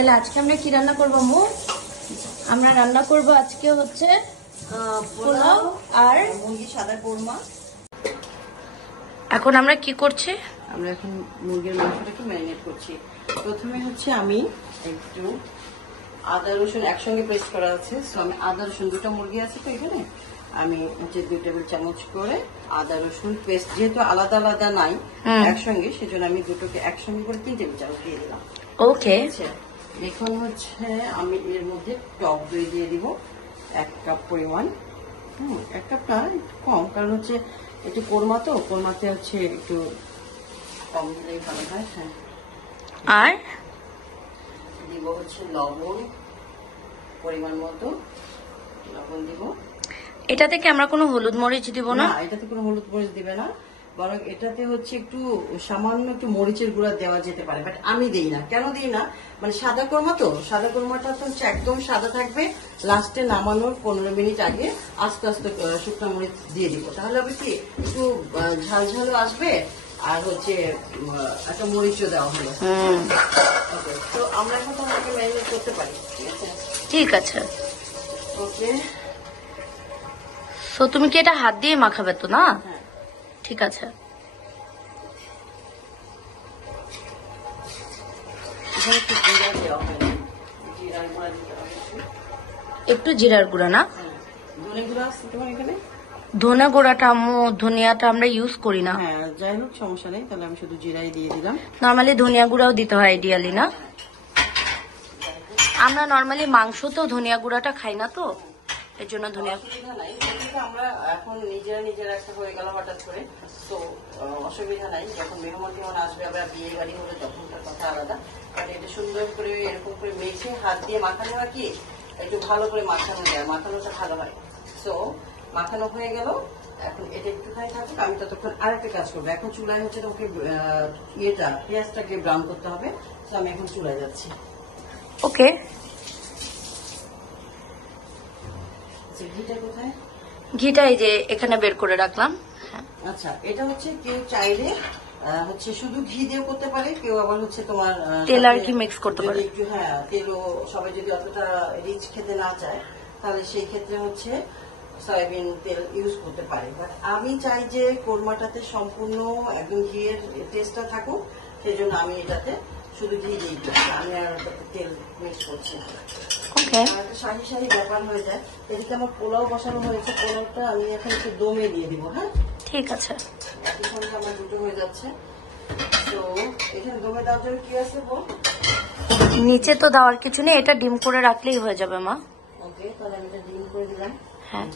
তাহলে আজকে আমরা কি রান্না করব আম্মু? আমরা রান্না করব আজকে হচ্ছে পোলাও আর মুরগি সাদা কোরমা। এখন আমরা কি করছি? আমরা এখন মুরগির মাংসটাকে ম্যারিনেট করছি। প্রথমে হচ্ছে আমি একটু আদা রসুন একসঙ্গে পেস্ট করা আছে, সো আমি আদা রসুন, দুটো মুরগি আছে তো এখানে, আমি হচ্ছে 2 টেবিল চামচ করে আদা রসুন পেস্ট, যেহেতু আলাদা আলাদা নাই একসঙ্গে, সেজন্য আমি দুটোকে একসঙ্গে করে 3 টেবিল চামচ দিয়ে দিলাম। ওকে, এখন হচ্ছে আমি এর মধ্যে টক দই দিয়ে দিব 1 কাপ পরিমাণ। 1 কাপ না, একটু কম, কারণ হচ্ছে একটু কোরমা তো, কোরমাতে হচ্ছে একটু কম দিলেই ভালো হয়। হ্যাঁ, আর দিব হচ্ছে লবণ, পরিমাণ মতো লবণ দিব। এটাতে কি আমরা কোনো হলুদ মরিচ দিব না? এটাতে কোনো হলুদ মরিচ দিবে না, বরং এটাতে হচ্ছে একটু সামান্য একটু মরিচের গুঁড়া দেওয়া যেতে পারে, বাট আমি দিই না। কেন দিই না, মানে সাদা কোরমা তো, সাদা কোরমাটা তো হচ্ছে একদম সাদা থাকবে। লাস্টে নামানোর 15 মিনিট আগে আস্তে আস্তে শুকনো মরিচ দিয়ে দিব, তাহলে হবে কি একটু ঝাল ঝালও আসবে, আর হচ্ছে একটা মরিচও দেওয়া হলো। তো আমরা এখন তোমাকে ম্যারিনেট করতে পারি। ঠিক আছে। ওকে, তো তুমি কি এটা হাত দিয়ে মাখাবে তো না? হ্যাঁ, ঠিক আছে। এখানে একটু জিরা দেওয়া হয়, জিরার গুঁড়া দিতে হবে। একটু জিরার গুঁড়া না? ধনে গুঁড়া আছে তোমার এখানে? ধনে গুঁড়াটা আম্মু, ধনিয়াটা আমরা ইউজ করি না। হ্যাঁ, যাই হোক সমস্যা নেই, তাহলে আমি শুধু জিরাই দিয়ে দিলাম। নরমালি ধনিয়া গুঁড়াও দিতে হয় আইডিয়ালি না? আমরা নরমালি মাংসতেও ধনিয়া গুঁড়াটা খাই না, তো এর জন্য ধনিয়া। অসুবিধা নাই, যেহেতু আমরা এখন নিজেরা একটা হয়ে গেল হঠাৎ করে, তো অসুবিধা নাই। যখন মেহমান টেহমান আসবে, আবার বিয়ে বাড়ি হলে তখনকার কথা আলাদা। বাট এটা সুন্দর করে এরকম করে মেখে হাত দিয়ে মাখানো হয় কি, একটু ভালো করে মাখানো যায়, মাখানোটা ভালো হয়। সো মাখানো হয়ে গেল, এখন এটা একটুখানি থাকুক, আমি ততক্ষণ আরেকটা কাজ করবো। এখন চুলায় হচ্ছে তোমাকে পেঁয়াজটাকে ব্রাউন করতে হবে, তো আমি এখন চুলায় যাচ্ছি। ওকে। ঘিটা কোথায়? ঘিটা এই যে এখানে বের করে রাখলাম। আচ্ছা, এটা হচ্ছে কেউ চাইলে হচ্ছে শুধু ঘি দিয়েও করতে পারে, কেউ আবার হচ্ছে তোমার তেল আর কি মিক্স করতে পারে একটু। হ্যাঁ, তেলও সবাই যদি অতটা রিচ খেতে না চায়, তাহলে সেই ক্ষেত্রে হচ্ছে সয়াবিন তেল ইউজ করতে পারে। বাট আমি চাই যে কোরমাটাতে সম্পূর্ণ একদম ঘিয়ের টেস্টটা থাকুক, সেই জন্য আমি এটাতে শুধু ঘি দিয়ে দিচ্ছি, আমি আর তেল মিক্স করছি। একটা শাহি শাহি ব্যাপার হয়ে যায়। এদিকে আমার পোলাও বসানো হয়েছে, পোলাওটা আমি এখন একটু দমে দিয়ে দিব। হ্যাঁ, ঠিক আছে। একই সঙ্গে আমার দুটো হয়ে যাচ্ছে। তো এখানে দমে দেওয়ার জন্য কি আছে বল? নিচে তো দেওয়ার কিছু নেই, এটা ডিম করে রাখলেই হয়ে যাবে মা। ওকে, তাহলে আমি এটা ডিম করে দিলাম। হ্যাঁ,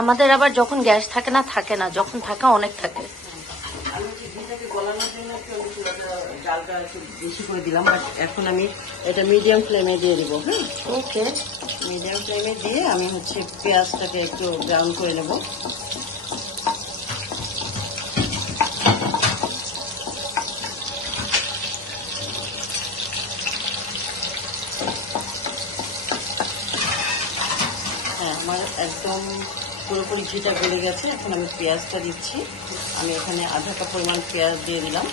আমাদের আবার যখন গ্যাস থাকে না, যখন থাকে অনেক থাকে। আমি ঘিটাকে গলানোর জন্য একটু আমি চুলাটা জালটা একটু বেশি করে দিলাম, বাট এখন আমি এটা মিডিয়াম ফ্লেমে দিয়ে দিব। হ্যাঁ, ওকে। মিডিয়াম ফ্লেমে দিয়ে আমি হচ্ছে পেঁয়াজটাকে একটু ব্রাউন করে নেব। হ্যাঁ, আমার একদম পুরোপুরি ঘিটা গলে গেছে। এখন আমি পেঁয়াজটা দিচ্ছি। আমি এখানে আধা কাপ পরিমাণ পেঁয়াজ দিয়ে দিলাম।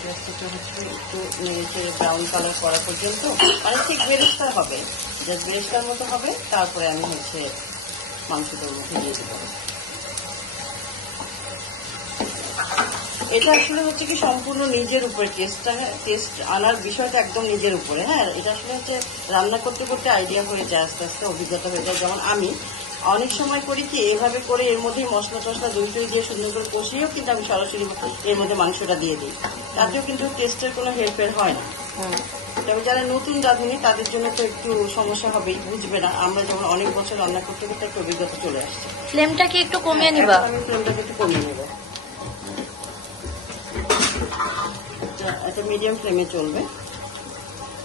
পেঁয়াজটা হচ্ছে একটু নেড়ে ব্রাউন কালার করা পর্যন্ত, মানে ঠিক বেরেস্তা হবে, জাস্ট বেরেস্তার মতো হবে। তারপরে আমি হচ্ছে মাংসটার মধ্যে দিয়ে দেবো। এটা আসলে হচ্ছে কি সম্পূর্ণ নিজের উপরে টেস্ট আনার বিষয়টা একদম নিজের উপরে। হ্যাঁ, এটা আসলে হচ্ছে রান্না করতে করতে আইডিয়া হয়ে যায়, আস্তে আস্তে অভিজ্ঞতা হয়ে যায়। যেমন আমি অনেক সময় করি কি, এভাবে করে এর মধ্যেই মশলা টসলা দই টই দিয়ে সুন্দর করে কষিয়েও কিন্তু আমি সরাসরি এর মধ্যে মাংসটা দিয়ে দিই, তাতেও কিন্তু টেস্টের কোনো হেরফের হয় না। তবে যারা নতুন রাঁধুনি তাদের জন্য তো একটু সমস্যা হবেই, বুঝবে না। আমরা যেমন অনেক বছর রান্না করতে করতে একটা অভিজ্ঞতা চলে আসছে। ফ্লেমটা কি একটু কমিয়ে নিবা? আমি ফ্লেমটাকে একটু কমিয়ে নেব, একটা মিডিয়াম ফ্লেমে চলবে।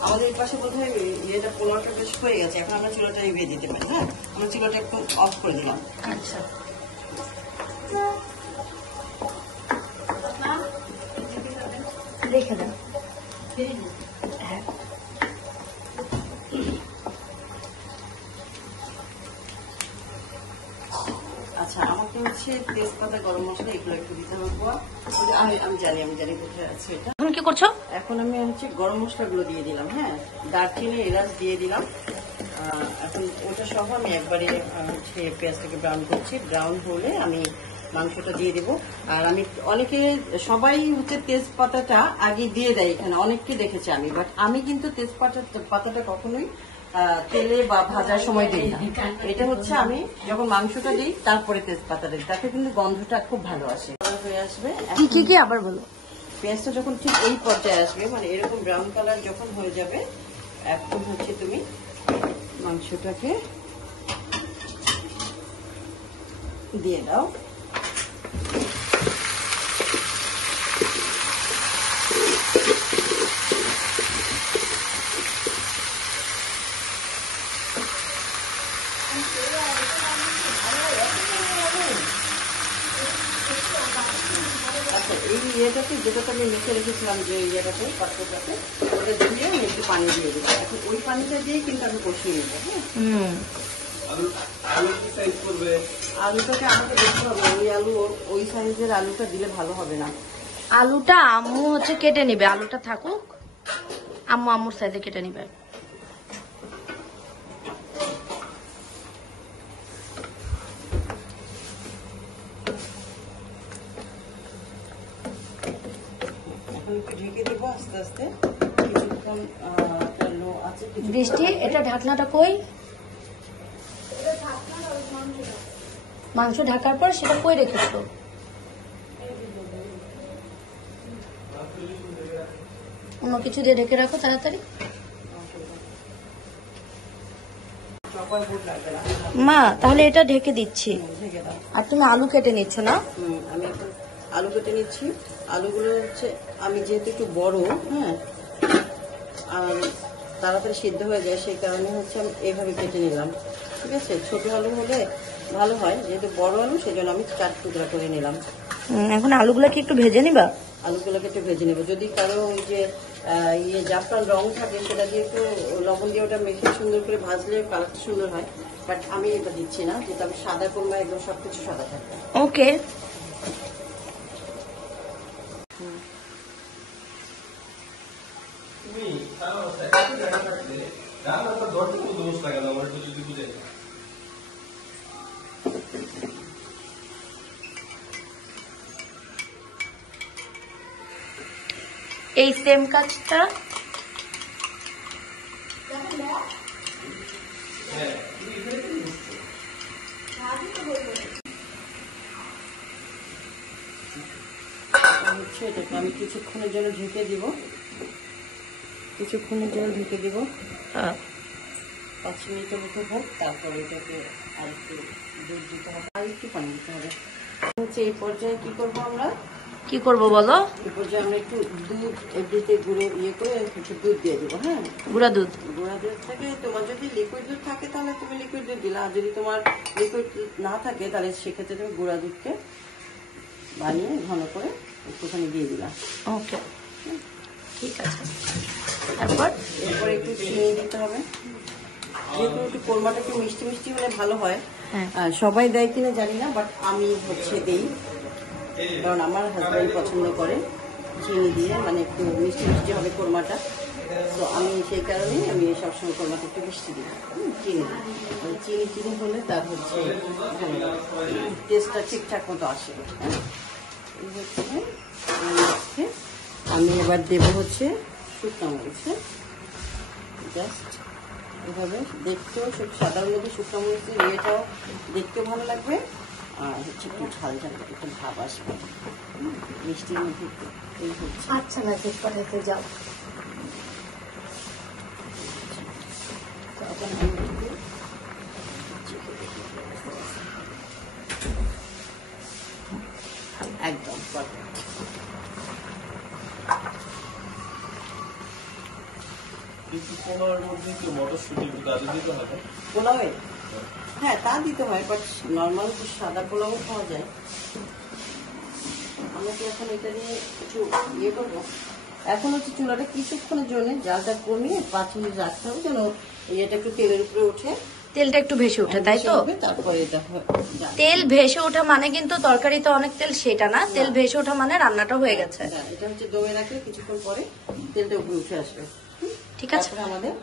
আমাদের এই পাশে বোধহয় এটা পোলাওটা বেশ হয়ে গেছে, এখন আমরা চুলাটা নিভিয়ে দিতে পারি। হ্যাঁ, আমরা চুলাটা একটু অফ করে দিলাম। আচ্ছা, রেখে দেন। হ্যাঁ, আচ্ছা আমাকে হচ্ছে তেজপাতা গরম মশলা এগুলো একটু দিতে হবে বুয়া। আমি জানি কোথায় আছে এটা। এখন কি করছো? এখন আমি হচ্ছে গরম মশলাগুলো দিয়ে দিলাম, হ্যাঁ, দারচিনি এলাচ দিয়ে দিলাম। এখন ওটা সহ আমি একবারে হচ্ছে পেঁয়াজটাকে ব্রাউন করছি। ব্রাউন হলে আমি মাংসটা দিয়ে দিব। আর আমি সবাই হচ্ছে তেজপাতাটা আগে দিয়ে দেয় এখানে, অনেককে দেখেছি আমি, বাট আমি কিন্তু তেজপাতাটা কখনোই তেলে বা ভাজার সময় দিই না। এটা হচ্ছে আমি যখন মাংসটা দিই তারপরে তেজপাতাটা দিই, তাতে কিন্তু গন্ধটা খুব ভালো আসে, হয়ে আসবে। কি আবার বলো। পেঁয়াজটা যখন ঠিক এই পর্যায়ে আসবে, মানে এরকম ব্রাউন কালার যখন হয়ে যাবে, এখন হচ্ছে তুমি মাংসটাকে দিয়ে দাও। আচ্ছা এই ইয়েটাতে যেটাতে আমি মেখে রেখেছিলাম, যে ইয়েটাতে পাত্রটাতে, ওটা দিয়ে আমি একটু পানি দিয়ে দেবো। এখন ওই পানিটা দিয়ে কিন্তু আমি কষিয়ে নেবো। হ্যাঁ, আলুটাকে আমাকে দেখতে হবে, ওই সাইজের আলুটা দিলে ভালো হবে না। আলুটা আম্মু হচ্ছে কেটে নিবে, আলুটা থাকুক, আম্মুর সাইজে কেটে নিবে। ঢেকে দেবো আস্তে আস্তে কিছুক্ষণ। বৃষ্টি, এটা ঢাকনাটা কই? মাংস ঢাকার পর সেটা কই রেখেছো? অন্য কিছু দিয়ে ঢেকে রাখো তাড়াতাড়ি। মা তাহলে এটা ঢেকে দিচ্ছি। আর তুমি আলু কেটে নিচ্ছ না? আমি এখন আলু কেটে নিচ্ছি। আলুগুলো হচ্ছে আমি যেহেতু একটু বড়, হ্যাঁ, আর তাড়াতাড়ি সিদ্ধ হয়ে যায়, সেই কারণে হচ্ছে আমি এইভাবে কেটে নিলাম। ঠিক আছে, ছোট আলু হলে ভালো হয়, যেহেতু বড় আলু সেই জন্য আমি 4 টুকরা করে নিলাম। এখন আলুগুলা কি একটু ভেজে নিবা? আলুগুলোকে একটু ভেজে নেবো। যদি কারো ওই যে জাফরান রং থাকে, সেটা দিয়ে একটু লবণ দিয়ে ওটা মেখে সুন্দর করে ভাজলে কালারটা সুন্দর হয়, বাট আমি এটা দিচ্ছি না, যেটা আমি সাদা করবো, একদম সবকিছু সাদা থাকবে। ওকে। এই সেম কাজটা হচ্ছে এটাকে আমি কিছুক্ষণের জন্য ঢেকে দিব। হ্যাঁ 5 মিনিটের মতো হোক, তারপরে এটাকে আর একটু দুধ দিতে হবে, আর একটু পানি দিতে হবে। হচ্ছে এই পর্যায়ে কি করবো আমরা? কি করব বলো? এই পর্যায়ে আমরা একটু দুধ এমনিতে গুঁড়ো করে কিছু দুধ দিয়ে দেবো। হ্যাঁ, গুঁড়া দুধ থাকে। তোমার যদি লিকুইড দুধ থাকে তাহলে তুমি লিকুইড দুধ দিলা, আর যদি তোমার লিকুইড না থাকে তাহলে সেক্ষেত্রে তুমি গুঁড়া দুধকে বানিয়ে ঘন করে একটুখানি দিয়ে দিলা। ওকে ঠিক আছে। এরপর একটু চিনি দিতে হবে, যেহেতু একটু কোরমাটা একটু মিষ্টি মিষ্টি হলে ভালো হয়। সবাই দেয় কিনা জানি না, বাট আমি হচ্ছে দিই, কারণ আমার হাজব্যান্ড পছন্দ করে চিনি দিয়ে, মানে একটু মিষ্টি মিষ্টি হবে কোরমাটা। তো আমি সেই কারণেই আমি সবসময় কোরমাটা একটু মিষ্টি দিই, চিনি হলে তার হচ্ছে টেস্টটা ঠিকঠাক মতো আসে। আমি এবার দেবো হচ্ছে শুকনো মরিচ। জাস্ট এভাবে দেখতেও সাধারণ মধ্যে শুকনো মরিচের ইয়েটাও দেখতেও ভালো লাগবে, আর হচ্ছে একটু ঝাল ঝাল একটা ভাব আসবে মিষ্টির মধ্যে। এই হচ্ছে আচ্ছা না, ঠিক পাঠাতে যাও। একদম পারফেক্ট। পোলাওয়ে হ্যাঁ তা দিতে হয়, বাট নর্মাল যে সাদা পোলাও খাওয়া যায়। আমাকে এখন এটা নিয়ে কিছু ইয়ে করবো। এখন হচ্ছে চুলাটা কিছুক্ষণের জন্য জালটা কমিয়ে 5 মিনিট রাখতে হবে, যেন এটা একটু তেলের উপরে উঠে তেলটা একটু ভেসে ওঠে, তাই তো? তারপরে এটা তেল ভেসে ওঠা মানে কিন্তু তরকারিতে অনেক তেল সেটা না, তেল ভেসে ওঠা মানে রান্নাটা হয়ে গেছে। এটা হচ্ছে দমে রাখলে কিছুক্ষণ পরে তেলটা উপরে উঠে আসবে। ঠিক আছে, আমাদের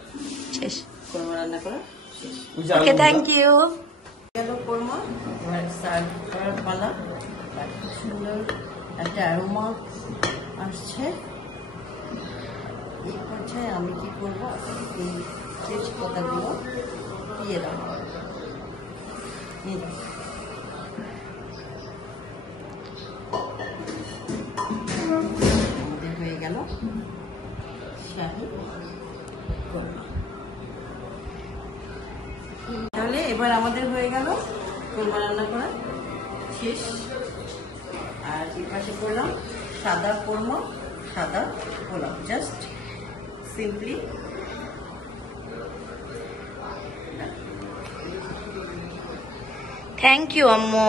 শেষ। কোরমা রান্না করা শেষ। ওকে, থ্যাংক ইউ। গেল কোরমা, এবার সার্ভ করার পালা। খুব সুন্দর একটা অ্যারোমা আসছে। এই পর্যায়ে আমি কি করবো, এই তেজপাতাগুলো দিয়ে দেবো। আমাদের হয়ে গেল শাহী কোরমা। তাহলে এবার আমাদের হয়ে গেল কোরমা রান্না করা শেষ। আর এই পাশে করলাম সাদা কোরমা, সাদা pulao, just simply. Thank you আম্মু।